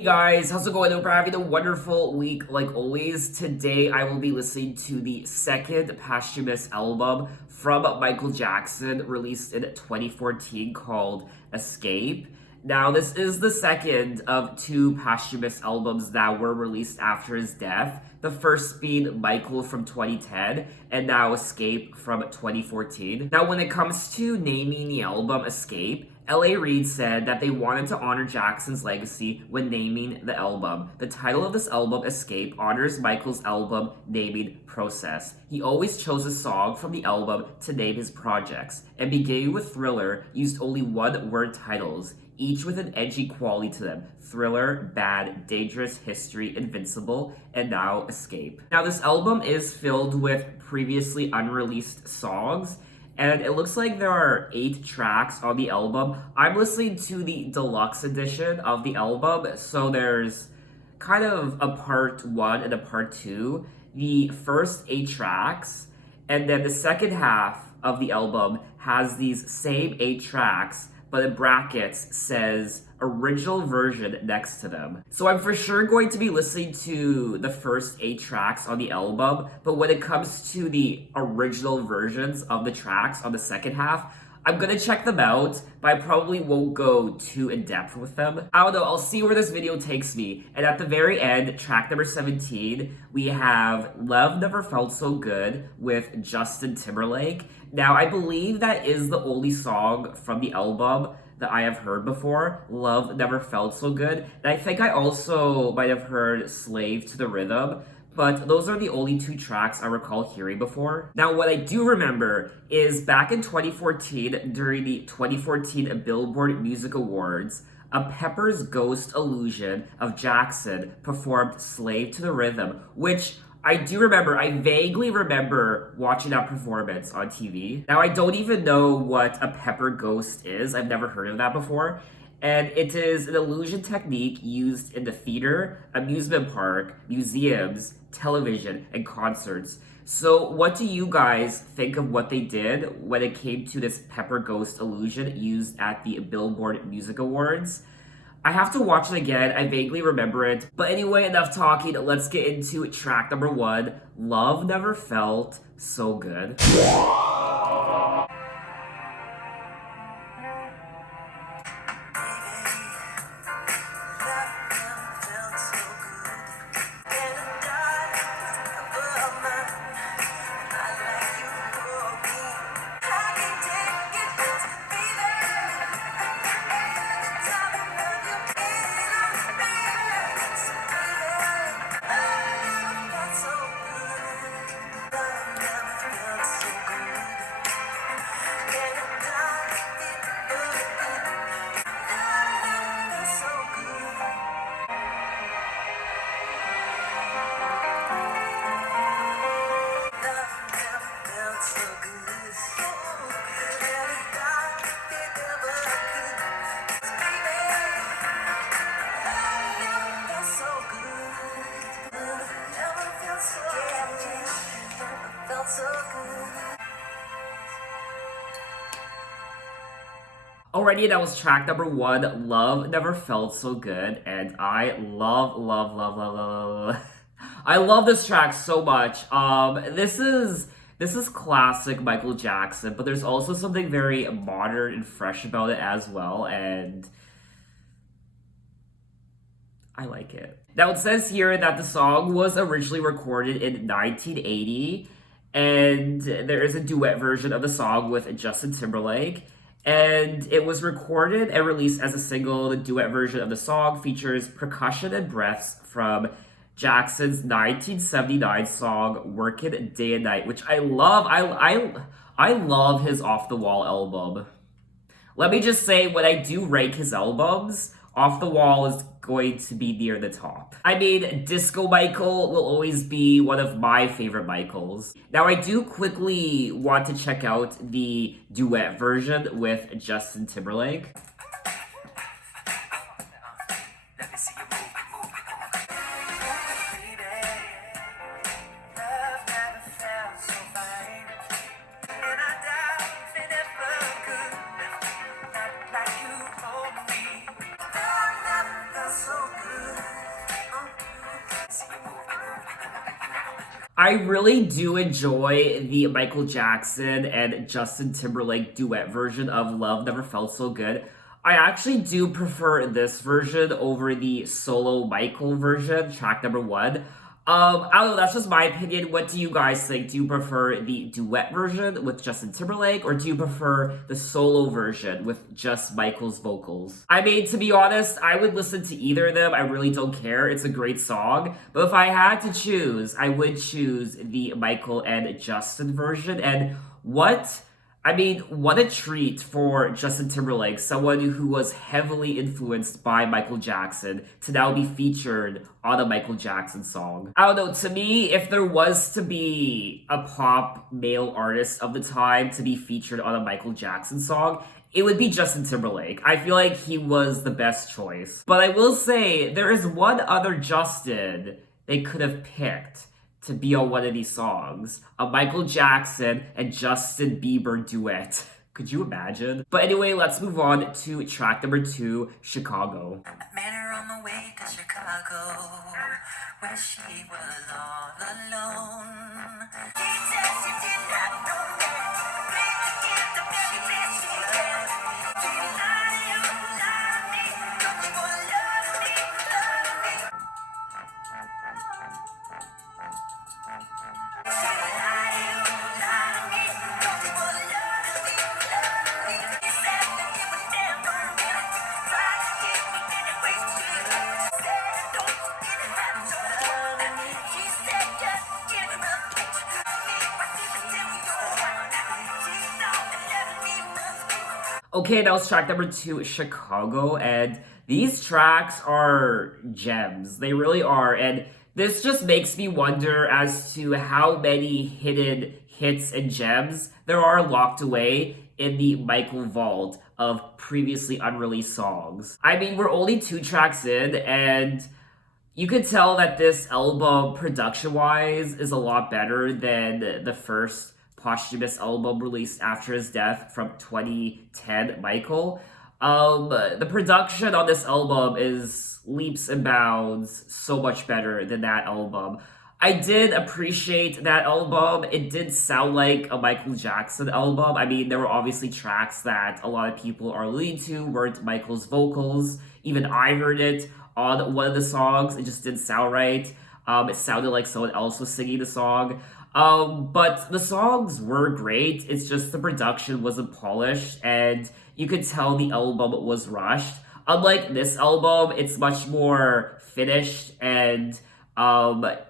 Hey guys, how's it going? Hope you're having a wonderful week like always. Today I will be listening to the second posthumous album from Michael Jackson released in 2014 called Xscape. Now, this is the second of two posthumous albums that were released after his death. The first being Michael from 2010, and now Xscape from 2014. Now, when it comes to naming the album Xscape, L.A. Reid said that they wanted to honor Jackson's legacy when naming the album. The title of this album, Xscape, honors Michael's album naming process. He always chose a song from the album to name his projects, and beginning with Thriller, used only one-word titles, each with an edgy quality to them. Thriller, Bad, Dangerous, History, Invincible, and now Xscape. Now, this album is filled with previously unreleased songs, and it looks like there are 8 tracks on the album. I'm listening to the deluxe edition of the album, so there's kind of a part 1 and a part 2. The first 8 tracks, and then the second half of the album has these same 8 tracks, but in brackets says original version next to them. So I'm for sure going to be listening to the first 8 tracks on the album, but when it comes to the original versions of the tracks on the second half, I'm gonna check them out, but I probably won't go too in depth with them. I don't know, I'll see where this video takes me. And at the very end, track number 17, we have Love Never Felt So Good with Justin Timberlake. Now, I believe that is the only song from the album that I have heard before. Love Never Felt So Good. And I think I also might have heard Slave to the Rhythm, but those are the only 2 tracks I recall hearing before. Now, what I do remember is back in 2014, during the 2014 Billboard Music Awards, a Pepper's Ghost illusion of Jackson performed Slave to the Rhythm, which I do remember. I vaguely remember watching that performance on TV. Now, I don't even know what a Pepper Ghost is. I've never heard of that before. And it is an illusion technique used in the theater, amusement park, museums, television, and concerts. So what do you guys think of what they did when it came to this Pepper Ghost illusion used at the Billboard Music Awards? I have to watch it again. I vaguely remember it. But anyway, enough talking. Let's get into track number 1, Love Never Felt So Good. Alrighty, that was track number 1, Love Never Felt So Good, and I love I love this track so much. This is classic Michael Jackson, but there's also something very modern and fresh about it as well, and I like it. Now, it says here that the song was originally recorded in 1980, and there is a duet version of the song with Justin Timberlake. And it was recorded and released as a single. The duet version of the song features percussion and breaths from Jackson's 1979 song "Workin' Day and Night," which I love. I love his Off the Wall album. Let me just say, when I do rank his albums, Off the Wall is going to be near the top. I mean, Disco Michael will always be one of my favorite Michaels. Now, I do quickly want to check out the duet version with Justin Timberlake. So good. I really do enjoy the Michael Jackson and Justin Timberlake duet version of Love Never Felt So Good. I actually do prefer this version over the solo Michael version, track number one. I don't know, that's just my opinion. What do you guys think? Do you prefer the duet version with Justin Timberlake, or do you prefer the solo version with just Michael's vocals? I mean, to be honest, I would listen to either of them. I really don't care. It's a great song. But if I had to choose, I would choose the Michael and Justin version. And what I mean, what a treat for Justin Timberlake, someone who was heavily influenced by Michael Jackson, to now be featured on a Michael Jackson song. I don't know, to me, if there was to be a pop male artist of the time to be featured on a Michael Jackson song, it would be Justin Timberlake. I feel like he was the best choice. But I will say, there is one other Justin they could have picked to be on one of these songs. A Michael Jackson and Justin Bieber duet. Could you imagine? But anyway, let's move on to track number two, Chicago. I met her on the way to Chicago, where she was all alone. She said she didn't have no man, please to get the benefits she had. She lied to you, lied to me, don't you wanna love me, love me? She lied to you, lied to me, don't you wanna love me, love me? She said that you were damn no man, tried to get me anyway she could. Said don't you didn't have no love. She said just give her a kiss. Me, but she was still your wife. She thought that loving me must be. Okay, that was track number two, Chicago, and these tracks are gems. They really are, and this just makes me wonder as to how many hidden hits and gems there are locked away in the Michael vault of previously unreleased songs. I mean, we're only two tracks in, and you could tell that this album, production-wise, is a lot better than the first posthumous album released after his death from 2010, Michael. The production on this album is leaps and bounds so much better than that album. I did appreciate that album. It did sound like a Michael Jackson album. I mean, there were obviously tracks that a lot of people are alluding to weren't Michael's vocals. Even I heard it on one of the songs. It just didn't sound right. It sounded like someone else was singing the song. But the songs were great. It's just the production wasn't polished, and you could tell the album was rushed. Unlike this album, it's much more finished, and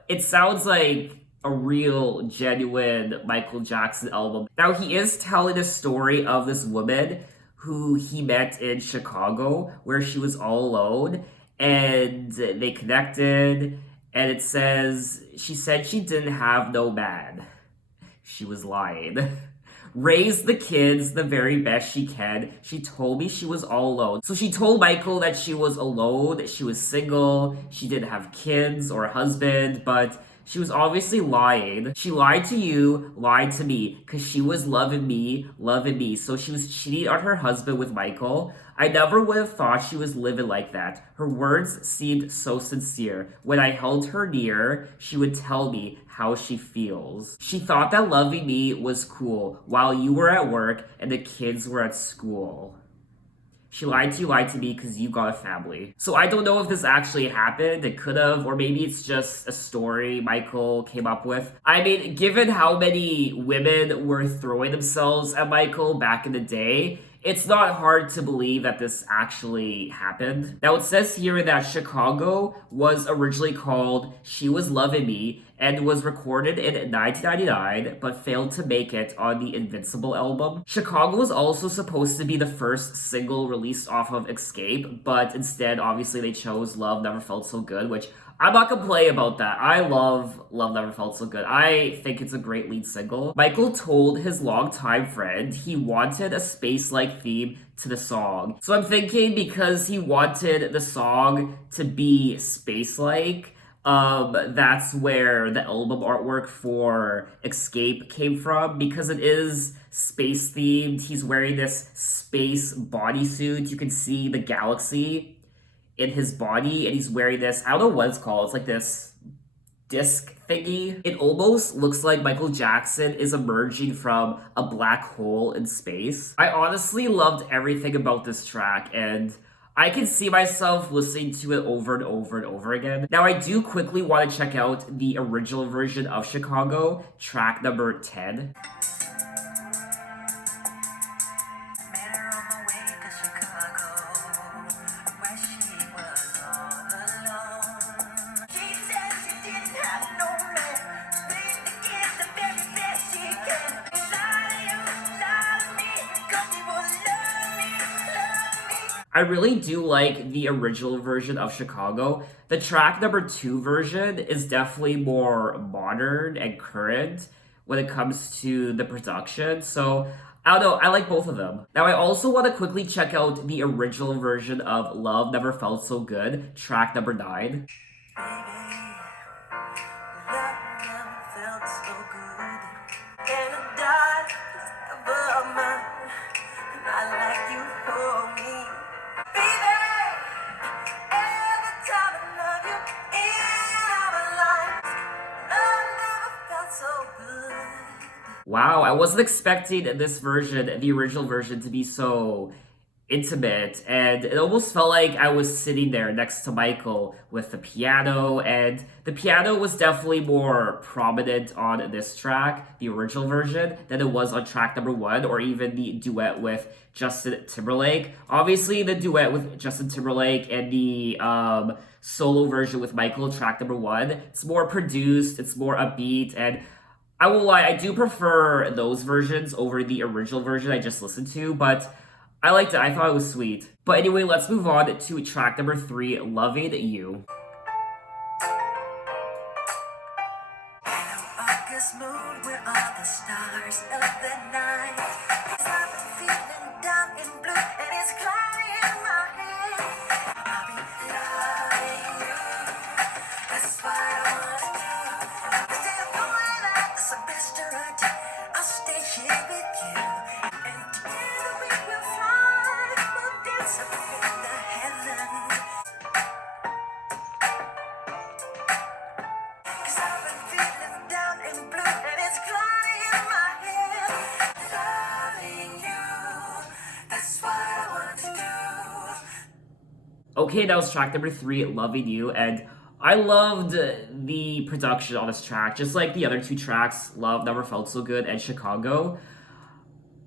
it sounds like a real, genuine Michael Jackson album. Now, he is telling a story of this woman who he met in Chicago, where she was all alone, and they connected, and it says, she said she didn't have no man. She was lying. Raised the kids the very best she can. She told me she was all alone. So she told Michael that she was alone, she was single, she didn't have kids or a husband, but she was obviously lying. She lied to you, lied to me, because she was loving me, loving me. So she was cheating on her husband with Michael. I never would have thought she was living like that. Her words seemed so sincere. When I held her near, she would tell me how she feels. She thought that loving me was cool while you were at work and the kids were at school. She lied to me because you got a family. So I don't know if this actually happened. It could have, or maybe it's just a story Michael came up with. I mean, given how many women were throwing themselves at Michael back in the day, it's not hard to believe that this actually happened. Now, it says here that Chicago was originally called She Was Loving Me and was recorded in 1999 but failed to make it on the Invincible album. Chicago was also supposed to be the first single released off of Xscape, but instead, obviously, they chose Love Never Felt So Good, which I'm not gonna play about that. I love Love Never Felt So Good. I think it's a great lead single. Michael told his longtime friend he wanted a space-like theme to the song. So I'm thinking because he wanted the song to be space-like, that's where the album artwork for Xscape came from, because it is space themed. He's wearing this space bodysuit. You can see the galaxy in his body, and he's wearing this, I don't know what it's called, it's like this disc thingy. It almost looks like Michael Jackson is emerging from a black hole in space. I honestly loved everything about this track, and I can see myself listening to it over and over and over again. Now, I do quickly want to check out the original version of Chicago, track number 10. Met her on the way to Chicago, where she was all alone. She said she didn't have no man, need to get the very best she can. Lie to you, lie to me, 'cause she will love me, love me. I really do like the original version of Chicago. The track number 2 version is definitely more modern and current when it comes to the production. So I don't know, I like both of them. Now I also want to quickly check out the original version of Love Never Felt So Good, track number 9. Baby, love never felt so good. And a dot is ever mine. And I like you for me. Baby, every time I love you in our lives, love never felt so good. Wow, I wasn't expecting this version, the original version, to be so intimate, and it almost felt like I was sitting there next to Michael with the piano, and the piano was definitely more prominent on this track, the original version, than it was on track number 1, or even the duet with Justin Timberlake. Obviously, the duet with Justin Timberlake and the solo version with Michael, track number 1, it's more produced, it's more upbeat, and I will lie, I do prefer those versions over the original version I just listened to, but I liked it. I thought it was sweet. But anyway, let's move on to track number 3, Loving You. August moon, where are the stars of the night? 'Cause I've been feeling down in blue, and it's cloudy in my head. I'll be loving you. That's what I wanna do. Instead of going out to some restaurant, I'll stay here with you. And together we will fly. We'll dance up in the heavens. 'Cause I've been feeling down and blue, and it's cloudy in my head. Loving you, that's what I want to do. Okay, that was track number 3, Loving You, and I loved the production on this track, just like the other 2 tracks, Love Never Felt So Good and Chicago.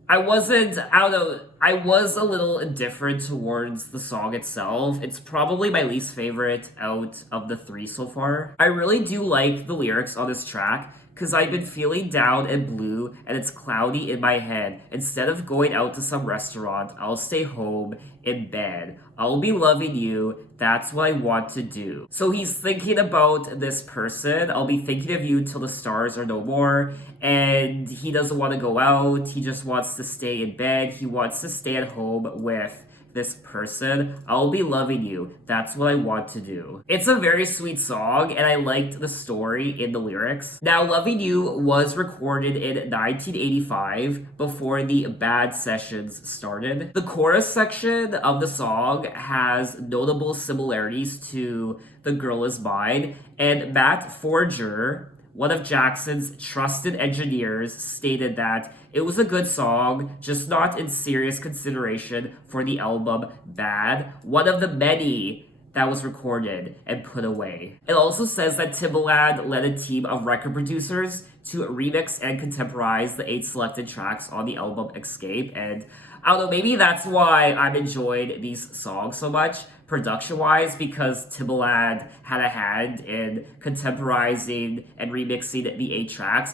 I don't know, I was a little indifferent towards the song itself. It's probably my least favorite out of the 3 so far. I really do like the lyrics on this track, because I've been feeling down and blue and it's cloudy in my head. Instead of going out to some restaurant, I'll stay home in bed. I'll be loving you. That's what I want to do. So he's thinking about this person. I'll be thinking of you till the stars are no more. And he doesn't want to go out. He just wants to stay in bed. He wants to stay at home with this person. I'll be loving you. That's what I want to do. It's a very sweet song, and I liked the story in the lyrics. Now, Loving You was recorded in 1985 before the Bad Sessions started. The chorus section of the song has notable similarities to The Girl Is Mine, and Matt Forger, one of Jackson's trusted engineers, stated that it was a good song, just not in serious consideration for the album Bad, one of the many that was recorded and put away. It also says that Timbaland led a team of record producers to remix and contemporize the 8 selected tracks on the album Xscape, and I don't know, maybe that's why I've enjoyed these songs so much, production-wise, because Timbaland had a hand in contemporizing and remixing the 8 tracks.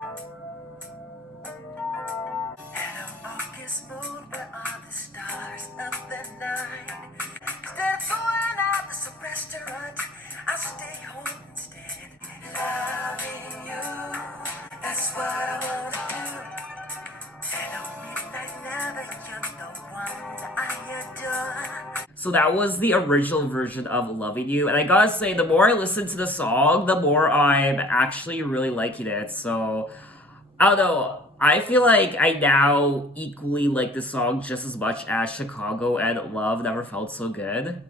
August moon, where are the stars of the night? Instead of going out to some restaurant, I'll stay home instead. Loving you, that's what I want to do. And on midnight never, you're the one I adore. So that was the original version of Loving You, and I gotta say, the more I listen to the song, the more I'm actually really liking it. So, I don't know, I feel like I now equally like the song just as much as Chicago and Love Never Felt So Good.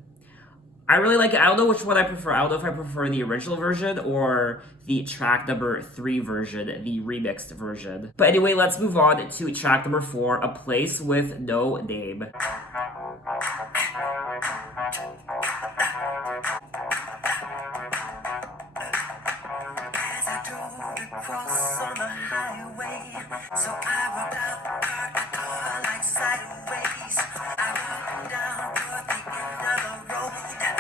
I really like it. I don't know which one I prefer. I don't know if I prefer the original version or the track number 3 version, the remixed version. But anyway, let's move on to track number 4, A Place with No Name. As I drove across on the highway, so I rolled out, parked the car like sideways. I walked down toward the end of the road, and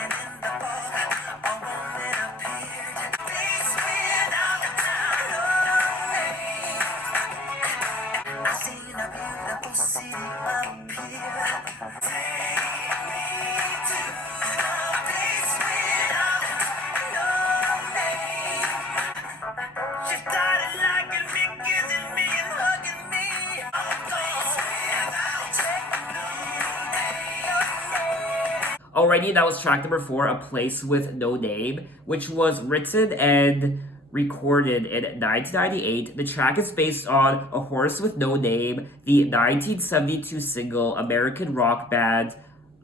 in the fog, a woman appeared. Place without no name. I seen a beautiful city appear. Take me to a place without no name. She started liking me, kissing me, and hugging me. A place without Alrighty, that was track number 4, A Place with No Name, which was written and recorded in 1998. The track is based on A Horse with No Name, the 1972 single American rock band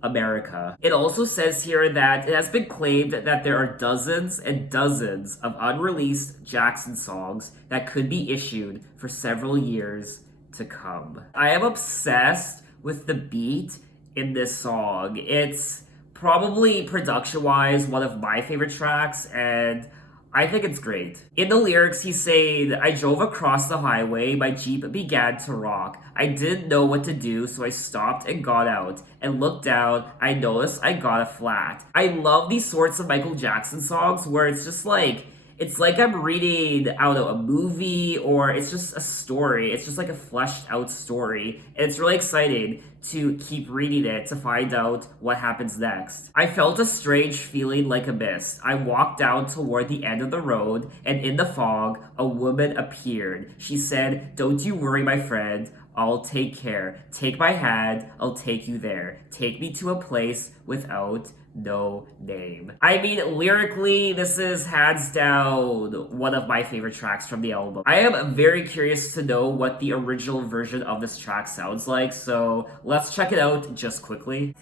America. It also says here that it has been claimed that there are dozens and dozens of unreleased Jackson songs that could be issued for several years to come. I am obsessed with the beat in this song. It's probably production-wise one of my favorite tracks, and I think it's great. In the lyrics, he's saying, I drove across the highway, my Jeep began to rock. I didn't know what to do, so I stopped and got out and looked down. I noticed I got a flat. I love these sorts of Michael Jackson songs where it's just like, it's like I'm reading, I don't know, a movie, or it's just a story. It's just like a fleshed out story. And it's really exciting to keep reading it to find out what happens next. I felt a strange feeling like a mist. I walked down toward the end of the road, and in the fog, a woman appeared. She said, "Don't you worry, my friend. I'll take care. Take my hand. I'll take you there. Take me to a place without no name." I mean, lyrically, this is hands down one of my favorite tracks from the album. I am very curious to know what the original version of this track sounds like, so let's check it out just quickly.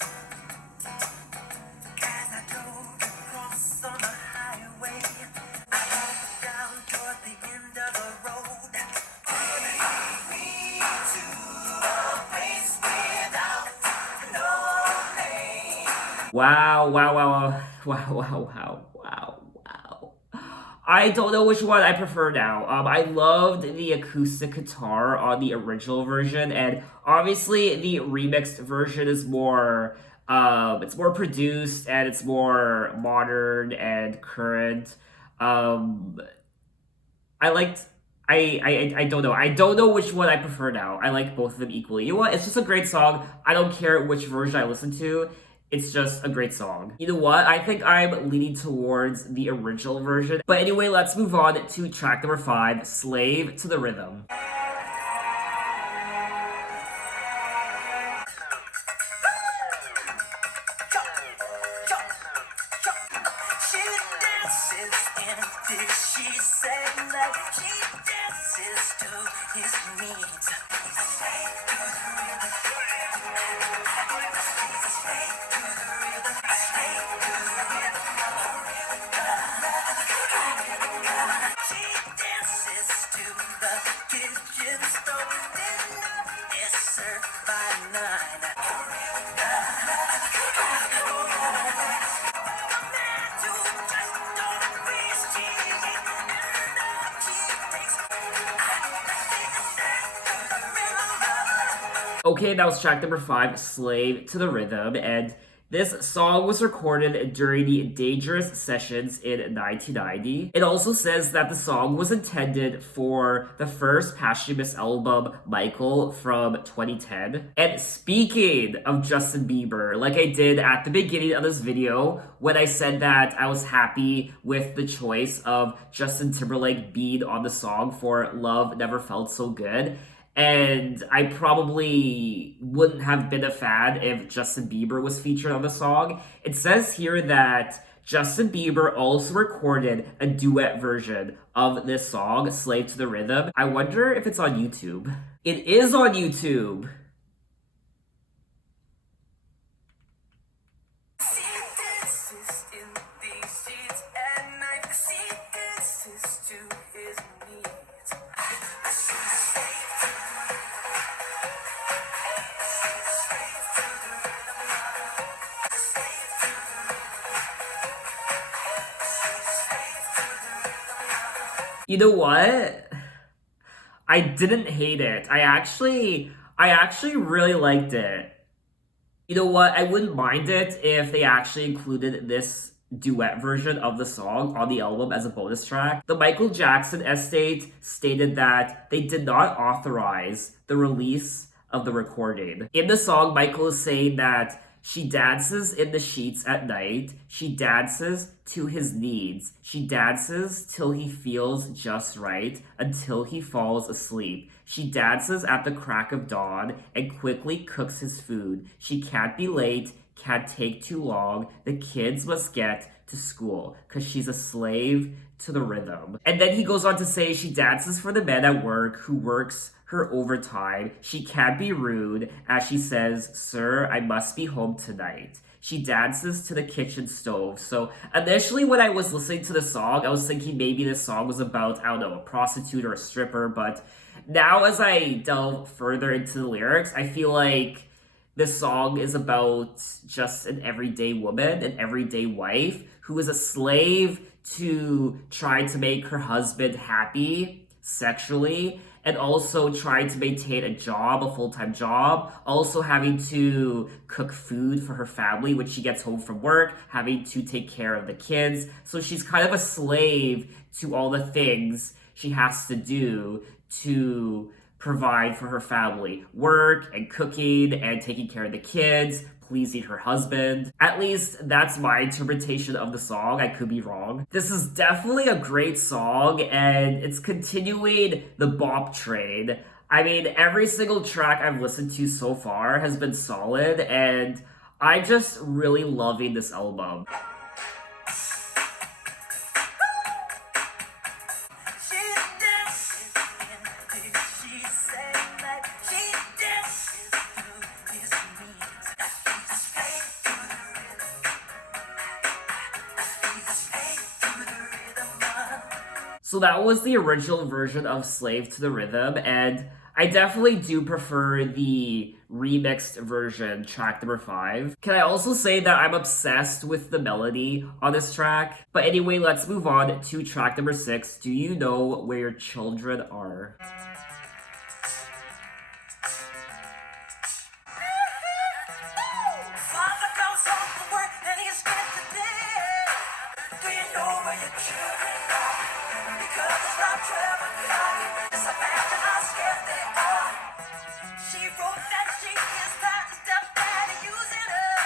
As I drove across on the highway, I walked down toward the end of the road. Take me to a place without no name. Wow. I don't know which one I prefer now. I loved the acoustic guitar on the original version, and obviously the remixed version is more, it's more produced and it's more modern and current. I liked. I don't know. I don't know which one I prefer now. I like both of them equally. You know what? It's just a great song. I don't care which version I listen to. It's just a great song. You know what? I think I'm leaning towards the original version. But anyway, let's move on to track number 5, Slave to the Rhythm. She dances and she said that she dances to his needs. He's a slave to the rhythm. He's a slave to the rhythm. A slave to the rhythm. She dances to the kitchen stove. Dinner is served by 9. Okay, that was track number 5, Slave to the Rhythm, and this song was recorded during the Dangerous Sessions in 1990. It also says that the song was intended for the first posthumous album, Michael, from 2010. And speaking of Justin Bieber, like I did at the beginning of this video, when I said that I was happy with the choice of Justin Timberlake being on the song for Love Never Felt So Good, and I probably wouldn't have been a fan if Justin Bieber was featured on the song. It says here that Justin Bieber also recorded a duet version of this song, Slave to the Rhythm. I wonder if it's on YouTube. It is on YouTube. dances in these sheets at night. She dances to his needs. She's slave to You know what? I didn't hate it. I actually really liked it. You know what? I wouldn't mind it if they actually included this duet version of the song on the album as a bonus track. The Michael Jackson estate stated that they did not authorize the release of the recording. In the song, Michael is saying that she dances in the sheets at night. She dances to his needs. She dances till he feels just right until he falls asleep. She dances at the crack of dawn and quickly cooks his food. She can't be late, can't take too long. The kids must get to school because she's a slave to the rhythm. And then he goes on to say she dances for the man at work who works her overtime. She can't be rude as she says, "Sir, I must be home tonight." She dances to the kitchen stove. So initially when I was listening to the song, I was thinking maybe this song was about, I don't know, a prostitute or a stripper, but now as I delve further into the lyrics, I feel like this song is about just an everyday woman, an everyday wife who is a slave to try to make her husband happy sexually and also trying to maintain a job, a full-time job, also having to cook food for her family when she gets home from work, having to take care of the kids. So she's kind of a slave to all the things she has to do to provide for her family. Work and cooking and taking care of the kids, pleasing her husband. At least that's my interpretation of the song. I could be wrong. This is definitely a great song and it's continuing the bop train. I mean, every single track I've listened to so far has been solid and I just really loving this album. So that was the original version of Slave to the Rhythm, and I definitely do prefer the remixed version, track number 5. Can I also say that I'm obsessed with the melody on this track? But anyway, let's move on to track number 6, Do You Know Where Your Children Are? Father goes home from work and he's spent the day. Do you know where your children are? Because it's not 12 o'clock. Just imagine how scared they are. She wrote that she is tired of stepdaddy using her.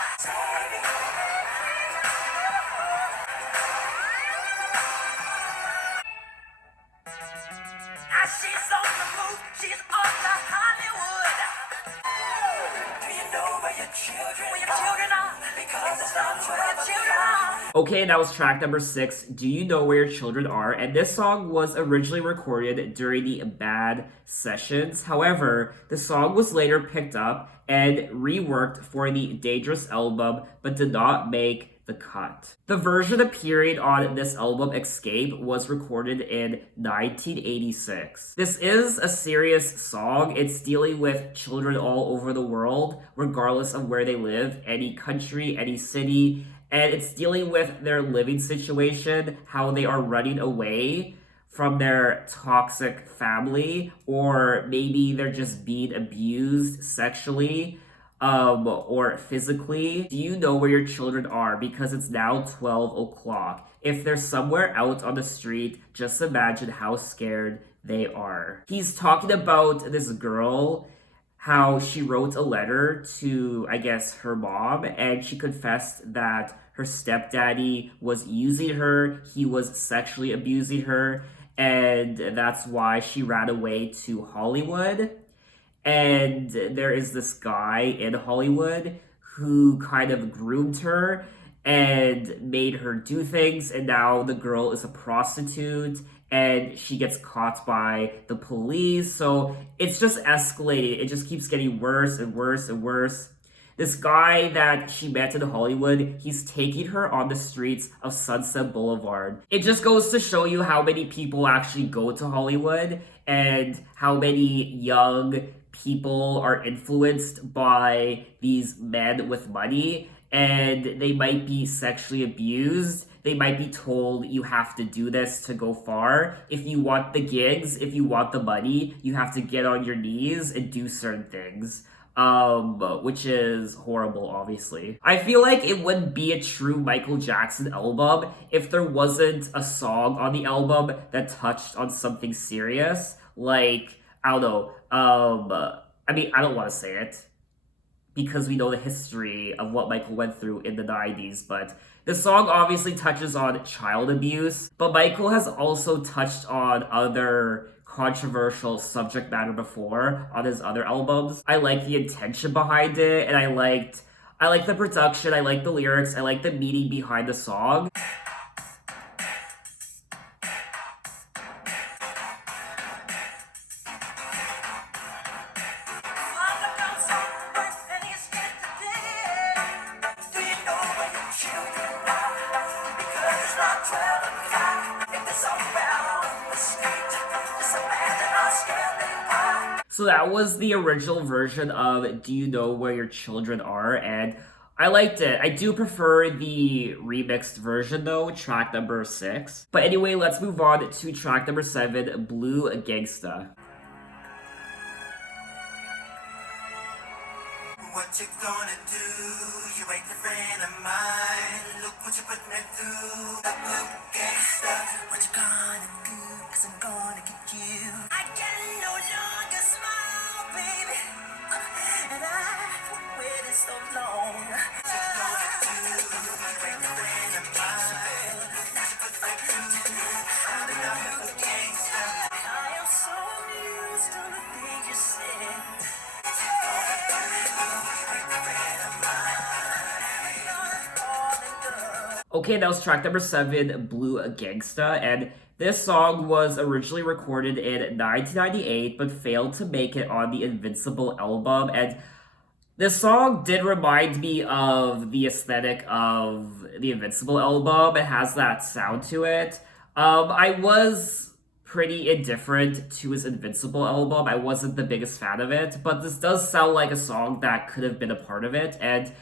Now she's on the move. She's off to Hollywood. Do you know where your children are? Because it's not where your children are. Okay, that was track number 6, Do You Know Where Your Children Are? And this song was originally recorded during the Bad sessions. However, the song was later picked up and reworked for the Dangerous album, but did not make the cut. The version appearing on this album, Xscape, was recorded in 1986. This is a serious song. It's dealing with children all over the world, regardless of where they live, any country, any city, and it's dealing with their living situation, how they are running away from their toxic family, or maybe they're just being abused sexually or physically. Do you know where your children are? Because it's now 12 o'clock. If they're somewhere out on the street, just imagine how scared they are. He's talking about this girl, how she wrote a letter to, I guess, her mom, and she confessed that her stepdaddy was using her, he was sexually abusing her, and that's why she ran away to Hollywood. And there is this guy in Hollywood who kind of groomed her and made her do things, and now the girl is a prostitute and she gets caught by the police. So it's just escalating. It just keeps getting worse and worse and worse. This guy that she met in Hollywood, he's taking her on the streets of Sunset Boulevard. It just goes to show you how many people actually go to Hollywood and how many young people are influenced by these men with money, and they might be sexually abused. They might be told you have to do this to go far. If you want the gigs, if you want the money, you have to get on your knees and do certain things. Which is horrible, obviously. I feel like it wouldn't be a true Michael Jackson album if there wasn't a song on the album that touched on something serious. Like, I don't know, I mean, I don't want to say it because we know the history of what Michael went through in the 90s, but the song obviously touches on child abuse, but Michael has also touched on other controversial subject matter before on his other albums. I like the intention behind it, and I like the production, I like the lyrics, I like the meaning behind the song. So that was the original version of Do You Know Where Your Children Are? And I liked it. I do prefer the remixed version though, track number 6. But anyway, let's move on to track number 7, Blue Gangsta. What you gonna do? You ain't the friend of mine. Look what you put me through. The blue gangsta. What you gonna do? Cause I'm gonna get you. I can no longer smile, baby. And I've waited so long. What you gonna do? You ain't the friend of mine. Now you put me through. I'm the blue gangsta. I am so used to the things you said. Okay, that was track number 7, Blue Gangsta, and this song was originally recorded in 1998 but failed to make it on the Invincible album, and this song did remind me of the aesthetic of the Invincible album. It has that sound to it. I was pretty indifferent to his Invincible album. I wasn't the biggest fan of it, but this does sound like a song that could have been a part of it, and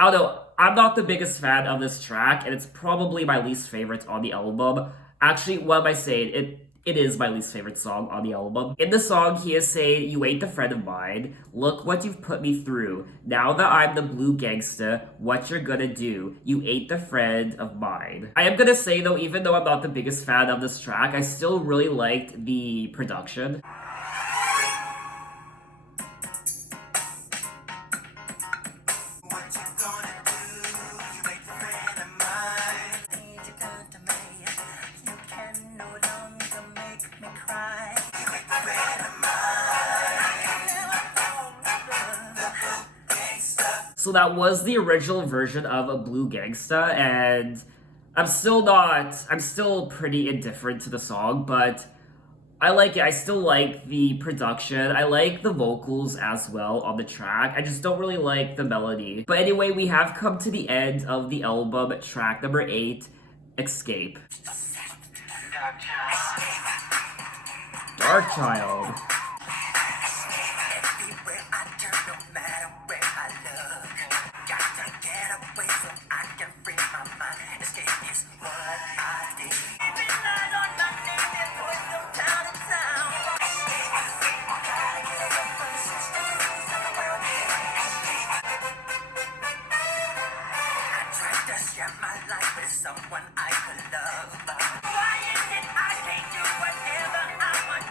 I don't know, I'm not the biggest fan of this track, and it's probably my least favorite on the album. Actually, what am I saying? It is my least favorite song on the album. In the song, he is saying, "You ain't the friend of mine. Look what you've put me through. Now that I'm the blue gangsta, what you're gonna do? You ain't the friend of mine." I am gonna say though, even though I'm not the biggest fan of this track, I still really liked the production. So that was the original version of a Blue Gangsta, and I'm still pretty indifferent to the song, but I like it. I still like the production. I like the vocals as well on the track. I just don't really like the melody. But anyway, we have come to the end of the album, track number 8, Xscape. Dark Child. Someone I could love. Why is it I can't do whatever I want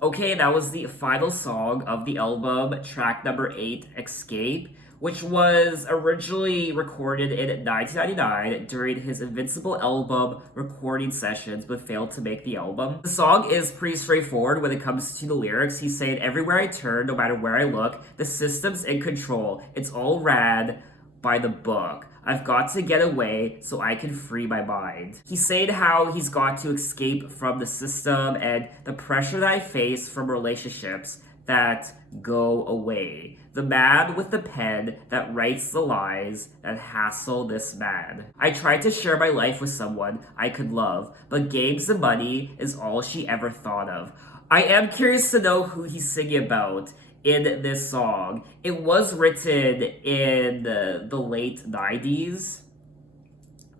to? Okay, that was the final song of the album, track number 8, Xscape, which was originally recorded in 1999 during his Invincible album recording sessions but failed to make the album. The song is pretty straightforward when it comes to the lyrics. He's saying, "Everywhere I turn, no matter where I look, the system's in control. It's all rad by the book. I've got to get away so I can free my mind. He's saying how he's got to escape from the system and the pressure that I face from relationships that go away. The man with the pen that writes the lies that hassle this man. I tried to share my life with someone I could love, but games and money is all she ever thought of. I am curious to know who he's singing about in this song. It was written in the late 90s,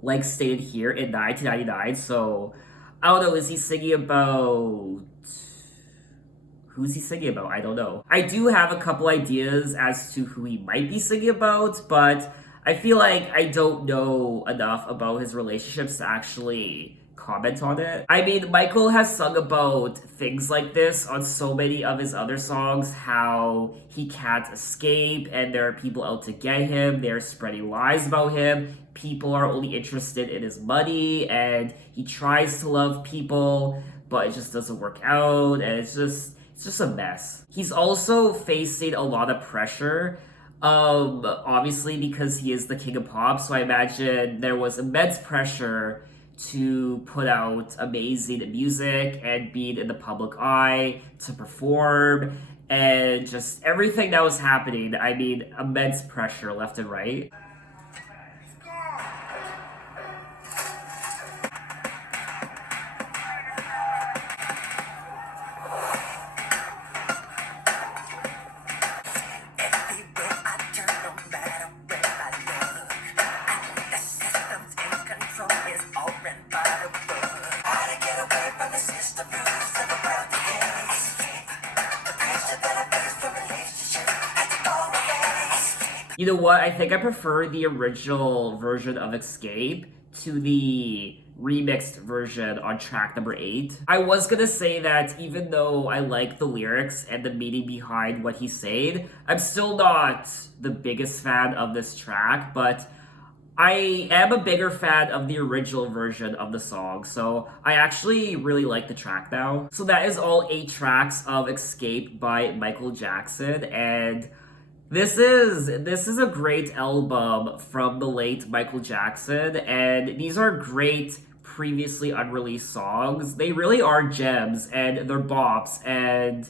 like stated here in 1999. So I don't know, is he singing about... Who's he singing about? I don't know. I do have a couple ideas as to who he might be singing about, but I feel like I don't know enough about his relationships to actually comment on it. I mean, Michael has sung about things like this on so many of his other songs, how he can't escape and there are people out to get him, they're spreading lies about him, people are only interested in his money, and he tries to love people, but it just doesn't work out, and it's just a mess. He's also facing a lot of pressure, obviously because he is the king of pop, so I imagine there was immense pressure to put out amazing music and be in the public eye, to perform, and just everything that was happening. I mean, immense pressure left and right. Everywhere I turn, no matter where I look, I know the system's in control, is all run by the book. Gotta get away from the system rules of the world today. Escape the pressure that I face from relationship. Had to go away. Escape. You know what? I think I prefer the original version of Xscape to the remixed version on track number 8. I was gonna say that even though I like the lyrics and the meaning behind what he's saying, I'm still not the biggest fan of this track, but I am a bigger fan of the original version of the song, so I actually really like the track now. So that is all 8 tracks of Xscape by Michael Jackson, and this is a great album from the late Michael Jackson, and these are great previously unreleased songs. They really are gems, and they're bops, and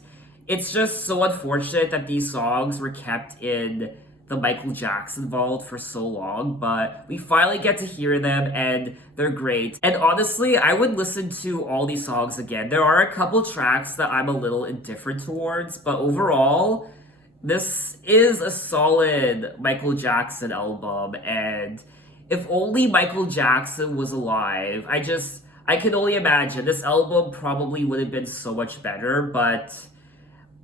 it's just so unfortunate that these songs were kept in the Michael Jackson vault for so long, but we finally get to hear them, and they're great. And honestly, I would listen to all these songs again. There are a couple tracks that I'm a little indifferent towards, but overall, this is a solid Michael Jackson album, and if only Michael Jackson was alive, I can only imagine this album probably would have been so much better, but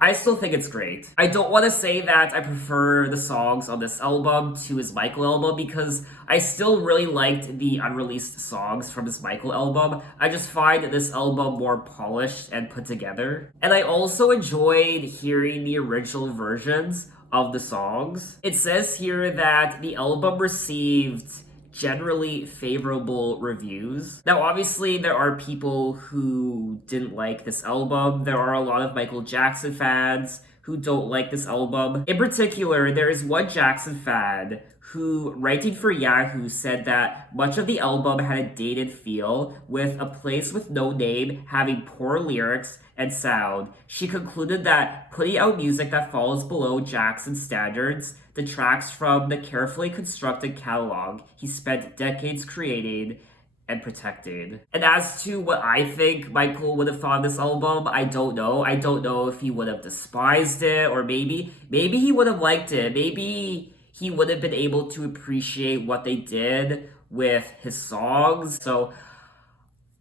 I still think it's great. I don't want to say that I prefer the songs on this album to his Michael album because I still really liked the unreleased songs from his Michael album. I just find this album more polished and put together. And I also enjoyed hearing the original versions of the songs. It says here that the album received generally favorable reviews. Now, obviously, there are people who didn't like this album. There are a lot of Michael Jackson fans who don't like this album. In particular, there is one Jackson fan who, writing for Yahoo, said that much of the album had a dated feel, with A Place with No Name having poor lyrics and sound. She concluded that putting out music that falls below Jackson's standards detracts from the carefully constructed catalog he spent decades creating and protecting. And as to what I think Michael would have thought of this album, I don't know. I don't know if he would have despised it, or maybe he would have liked it. Maybe he would have been able to appreciate what they did with his songs. So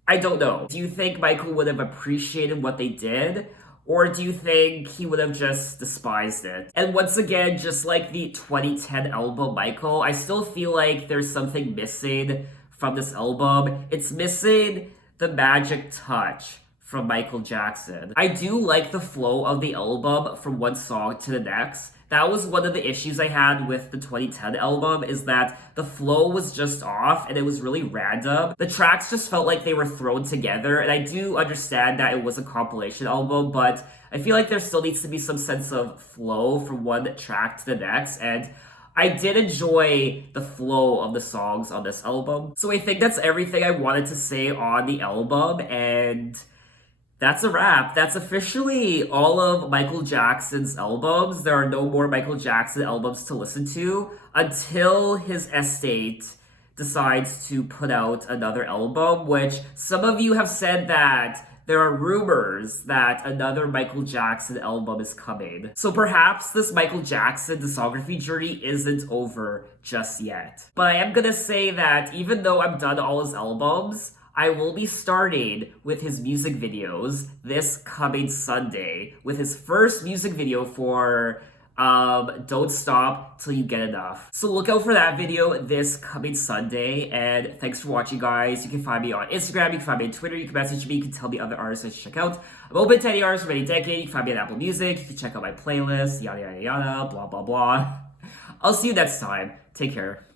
I don't know. Do you think Michael would have appreciated what they did? Or do you think he would have just despised it? And once again, just like the 2010 album Michael, I still feel like there's something missing from this album. It's missing the magic touch from Michael Jackson. I do like the flow of the album from one song to the next. That was one of the issues I had with the 2010 album, is that the flow was just off and it was really random. The tracks just felt like they were thrown together, and I do understand that it was a compilation album, but I feel like there still needs to be some sense of flow from one track to the next, and I did enjoy the flow of the songs on this album. So I think that's everything I wanted to say on the album, and that's a wrap. That's officially all of Michael Jackson's albums. There are no more Michael Jackson albums to listen to until his estate decides to put out another album, which some of you have said that there are rumors that another Michael Jackson album is coming. So perhaps this Michael Jackson discography journey isn't over just yet. But I am gonna say that even though I'm done all his albums, I will be starting with his music videos this coming Sunday with his first music video for Don't Stop Till You Get Enough. So look out for that video this coming Sunday, and thanks for watching, guys. You can find me on Instagram, you can find me on Twitter, you can message me, you can tell me other artists I should check out. I'm open to any artists from any decade. You can find me on Apple Music, you can check out my playlist, yada yada yada, blah blah blah. I'll see you next time. Take care.